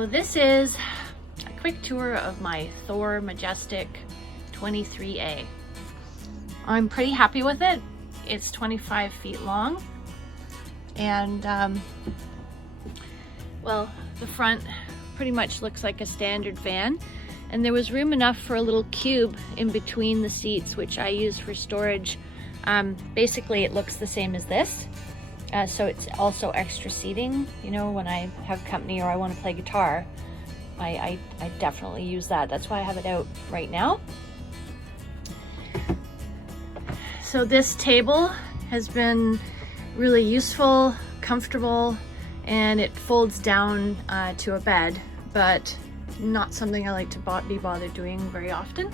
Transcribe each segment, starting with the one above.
So this is a quick tour of my Thor Majestic 23A. I'm pretty happy with it. It's 25 feet long, and well, the front pretty much looks like a standard van, and there was room enough for a little cube in between the seats, which I use for storage. Basically it looks the same as this, so it's also extra seating. You know, when I have company or I want to play guitar, I definitely use that. That's why I have it out right now. So this table has been really useful, comfortable, and it folds down to a bed, but not something I like to be bothered doing very often.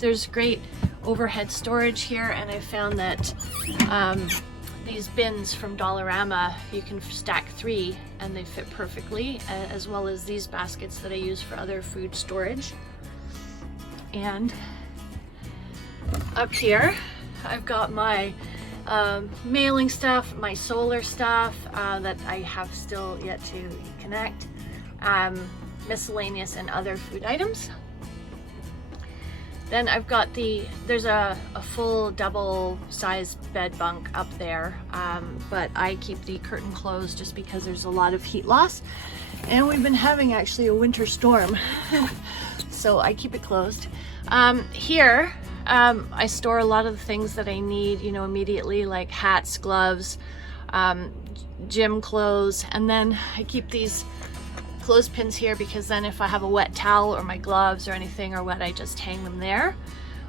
There's great overhead storage here, and I found that these bins from Dollarama, you can stack 3 and they fit perfectly, as well as these baskets that I use for other food storage. And up here I've got my mailing stuff, my solar stuff that I have still yet to connect, miscellaneous and other food items. Then I've got there's a full double size bed bunk up there, but I keep the curtain closed just because there's a lot of heat loss, and we've been having actually a winter storm, so I keep it closed. Here I store a lot of the things that I need, you know, immediately, like hats, gloves, gym clothes, and then I keep these clothespins here because then if I have a wet towel or my gloves or anything are wet, I just hang them there,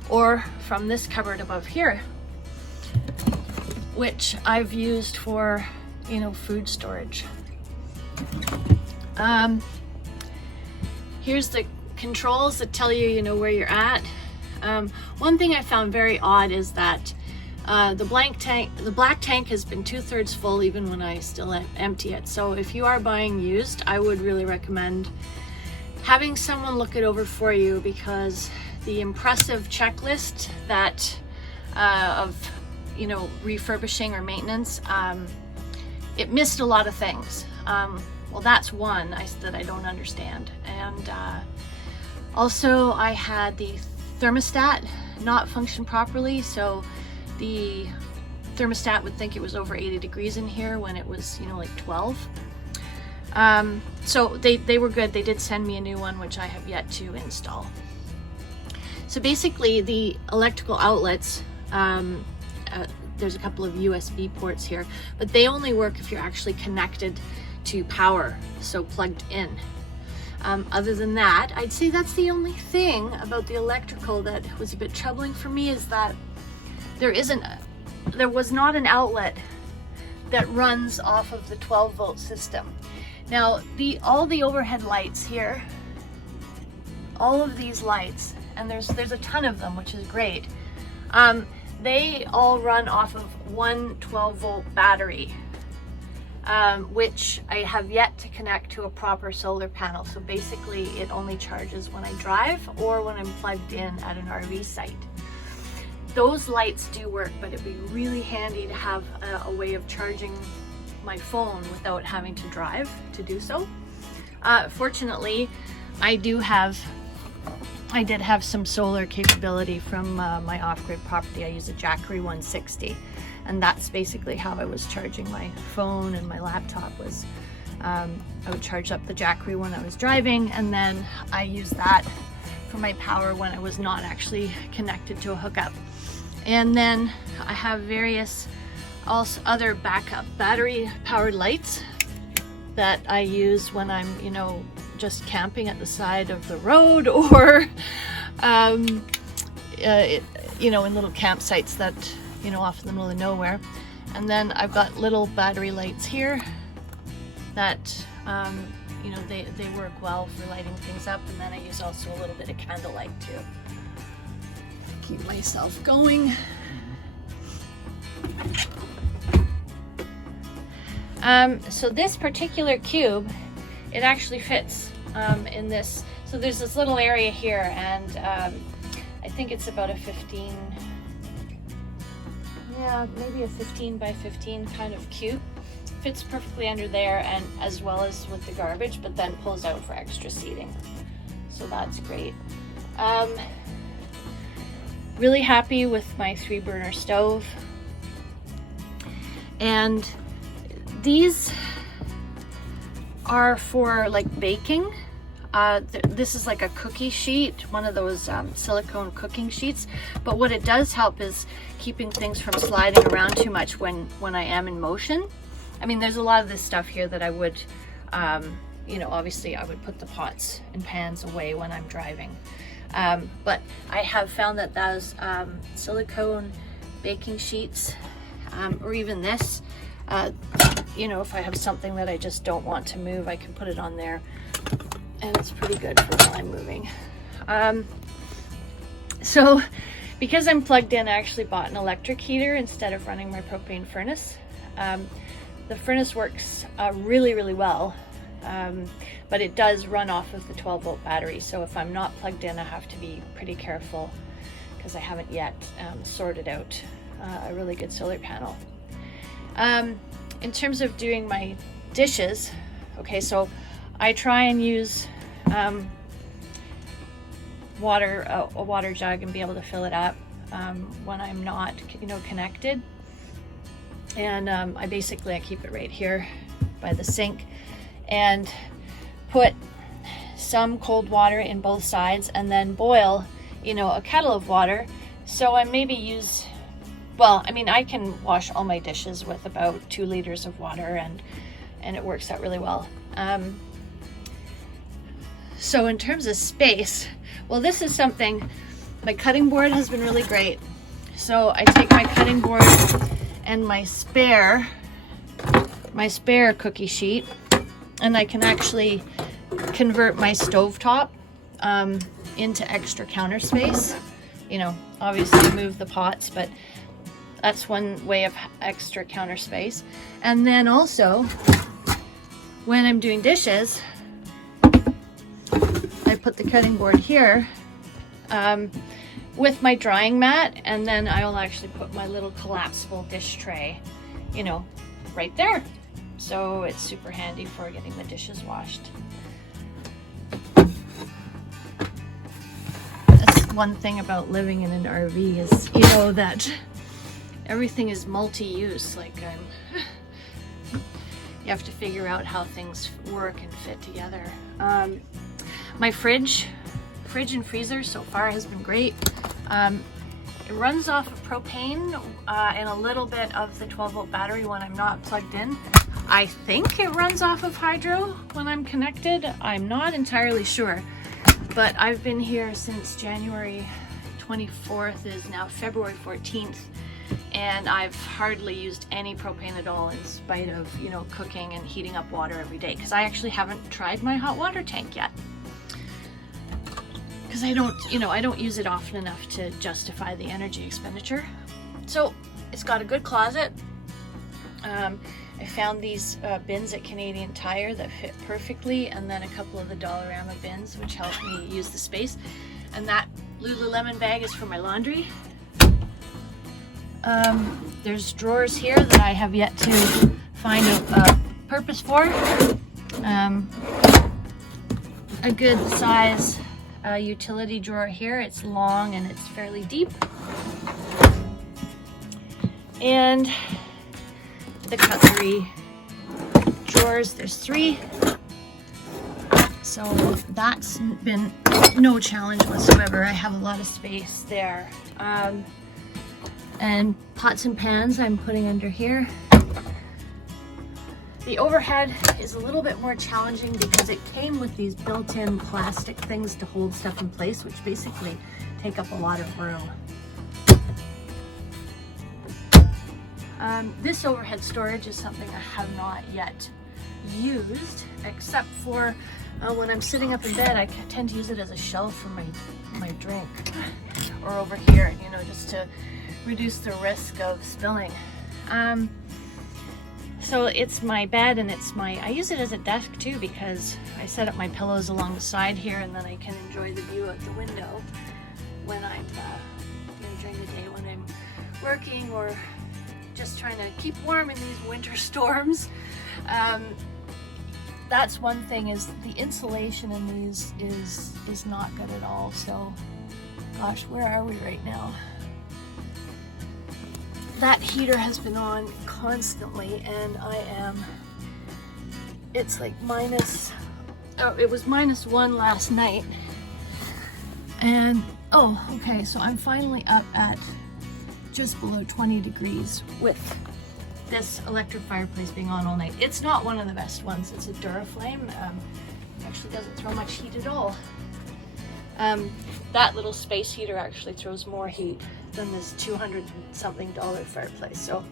or from this cupboard above here, which I've used for, you know, food storage. Here's the controls that tell you, you know, where you're at. One thing I found very odd is that the black tank has been 2/3 full even when I still empty it. So if you are buying used, I would really recommend having someone look it over for you, because the impressive checklist that of, you know, refurbishing or maintenance, it missed a lot of things. Well, that's one that I don't understand. And also I had the thermostat not function properly, so the thermostat would think it was over 80 degrees in here when it was, you know, like 12. So they were good. They did send me a new one, which I have yet to install. So basically the electrical outlets, there's a couple of USB ports here, but they only work if you're actually connected to power, so plugged in. Other than that, I'd say that's the only thing about the electrical that was a bit troubling for me, is that there was not an outlet that runs off of the 12-volt system. Now, all the overhead lights here, all of these lights, and there's a ton of them, which is great, they all run off of one 12-volt battery, which I have yet to connect to a proper solar panel. So basically it only charges when I drive or when I'm plugged in at an RV site. Those lights do work, but it'd be really handy to have a way of charging my phone without having to drive to do so. Fortunately, I did have some solar capability from my off-grid property. I use a Jackery 160, and that's basically how I was charging my phone and my laptop. Was I would charge up the Jackery when I was driving, and then I use that for my power when I was not actually connected to a hookup. And then I have various other backup battery powered lights that I use when I'm, you know, just camping at the side of the road, or you know, in little campsites that, you know, off in the middle of nowhere. And then I've got little battery lights here that you know, they work well for lighting things up. And then I use also a little bit of candlelight to keep myself going. So this particular cube, it actually fits in this. So there's this little area here, and I think it's about a 15, yeah, maybe a 15 by 15 kind of cube. fits perfectly under there, and as well as with the garbage, but then pulls out for extra seating. So that's great. Really happy with my 3-burner stove. And these are for like baking. This is like a cookie sheet, one of those silicone cooking sheets. But what it does help is keeping things from sliding around too much when I am in motion. I mean, there's a lot of this stuff here that I would, you know, obviously I would put the pots and pans away when I'm driving. But I have found that those silicone baking sheets, or even this, you know, if I have something that I just don't want to move, I can put it on there, and it's pretty good for while I'm moving. So because I'm plugged in, I actually bought an electric heater instead of running my propane furnace. The furnace works really, really well. But it does run off of the 12-volt battery, so if I'm not plugged in, I have to be pretty careful because I haven't yet sorted out a really good solar panel. In terms of doing my dishes, okay, so I try and use a water jug and be able to fill it up when I'm not, you know, connected. And I keep it right here by the sink, and put some cold water in both sides, and then boil, you know, a kettle of water. So I maybe use, well, I mean, I can wash all my dishes with about 2 liters of water, and it works out really well. So in terms of space, well, this is something, my cutting board has been really great. So I take my cutting board and my spare cookie sheet, and I can actually convert my stovetop into extra counter space. You know, obviously move the pots, but that's one way of extra counter space. And then also, when I'm doing dishes, I put the cutting board here with my drying mat, and then I will actually put my little collapsible dish tray, you know, right there. So it's super handy for getting the dishes washed. That's one thing about living in an RV is, you know, that everything is multi-use. Like, you have to figure out how things work and fit together. My fridge and freezer so far has been great. It runs off of propane and a little bit of the 12-volt battery when I'm not plugged in. I think it runs off of hydro when I'm connected. I'm not entirely sure, but I've been here since January 24th, is now February 14th, and I've hardly used any propane at all, in spite of, you know, cooking and heating up water every day, because I actually haven't tried my hot water tank yet. Because I don't use it often enough to justify the energy expenditure. So it's got a good closet. I found these bins at Canadian Tire that fit perfectly, and then a couple of the Dollarama bins, which help me use the space. And that Lululemon bag is for my laundry. There's drawers here that I have yet to find a purpose for. A good size utility drawer here. It's long and it's fairly deep. And the cutlery drawers, there's 3. So that's been no challenge whatsoever. I have a lot of space there. And pots and pans I'm putting under here. The overhead is a little bit more challenging because it came with these built-in plastic things to hold stuff in place, which basically take up a lot of room. This overhead storage is something I have not yet used, except for when I'm sitting up in bed. I tend to use it as a shelf for my drink, or over here, you know, just to reduce the risk of spilling. So it's my bed, and I use it as a desk too, because I set up my pillows along the side here, and then I can enjoy the view out the window when I'm, you know, during the day when I'm working or just trying to keep warm in these winter storms. That's one thing, is the insulation in these is not good at all. So gosh, where are we right now? That heater has been on constantly, and it's like it was -1 last night. And oh, okay, so I'm finally up at just below 20 degrees with this electric fireplace being on all night. It's not one of the best ones. It's a Duraflame. Actually doesn't throw much heat at all. That little space heater actually throws more heat than this $200-something fireplace. So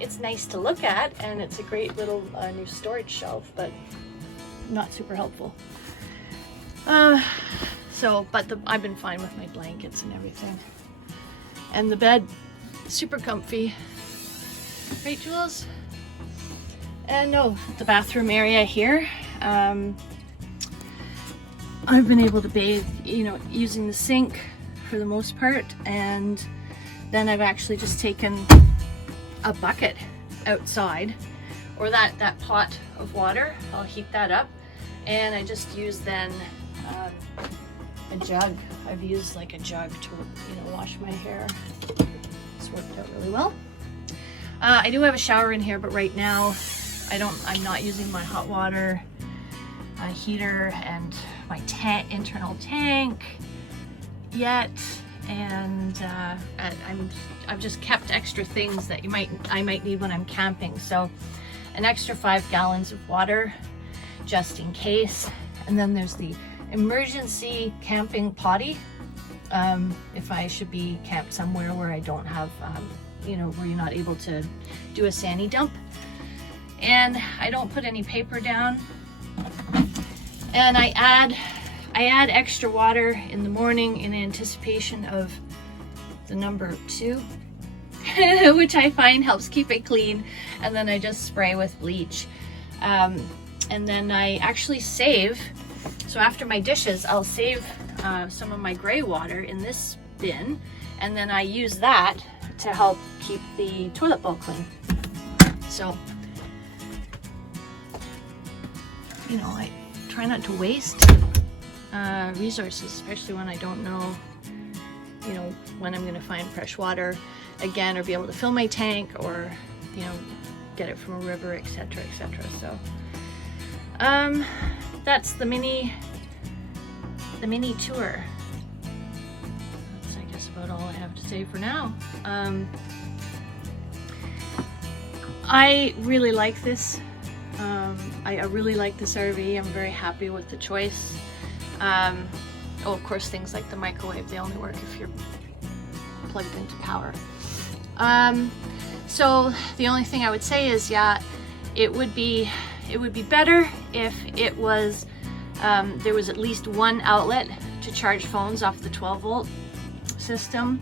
it's nice to look at, and it's a great little new storage shelf, but not super helpful. But I've been fine with my blankets and everything. And the bed, super comfy. Right, Jules? And no, the bathroom area here. I've been able to bathe, using the sink for the most part, and then I've actually just taken a bucket outside, or that pot of water. I'll heat that up, and I just use then a jug. I've used like a jug to wash my hair. It's worked out really well. I do have a shower in here, but right now I'm not using my hot water heater and my internal tank yet, and I've just kept extra things that I might need when I'm camping. So an extra 5 gallons of water just in case, and then there's the emergency camping potty if I should be camped somewhere where I don't have where you're not able to do a sandy dump. And I don't put any paper down, and I add extra water in the morning in anticipation of the number 2, which I find helps keep it clean, and then I just spray with bleach. And then I actually save, so after my dishes I'll save some of my gray water in this bin, and then I use that to help keep the toilet bowl clean. So I try not to waste resources, especially when I don't know when I'm going to find fresh water again, or be able to fill my tank, or get it from a river, etc., etc. So that's the mini tour. That's, I guess, about all I have to say for now. I really like this. I really like this RV. I'm very happy with the choice. Of course, things like the microwave, they only work if you're plugged into power. So the only thing I would say is, yeah, it would be better if it was there was at least one outlet to charge phones off the 12-volt system.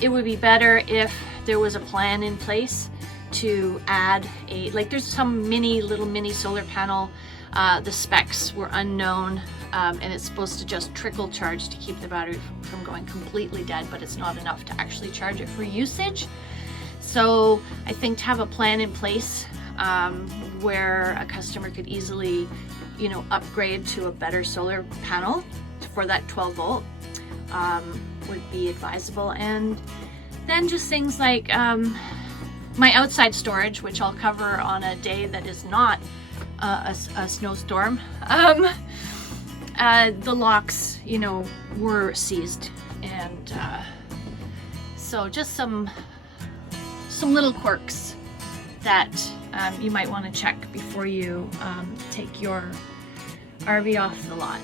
It would be better if there was a plan in place to add there's some little mini solar panel. The specs were unknown, and it's supposed to just trickle charge to keep the battery from going completely dead, but it's not enough to actually charge it for usage. So I think to have a plan in place where a customer could easily upgrade to a better solar panel for that 12-volt would be advisable. And then just things like my outside storage, which I'll cover on a day that is not a snowstorm. The locks, were seized, and so just some little quirks that you might want to check before you take your RV off the lot.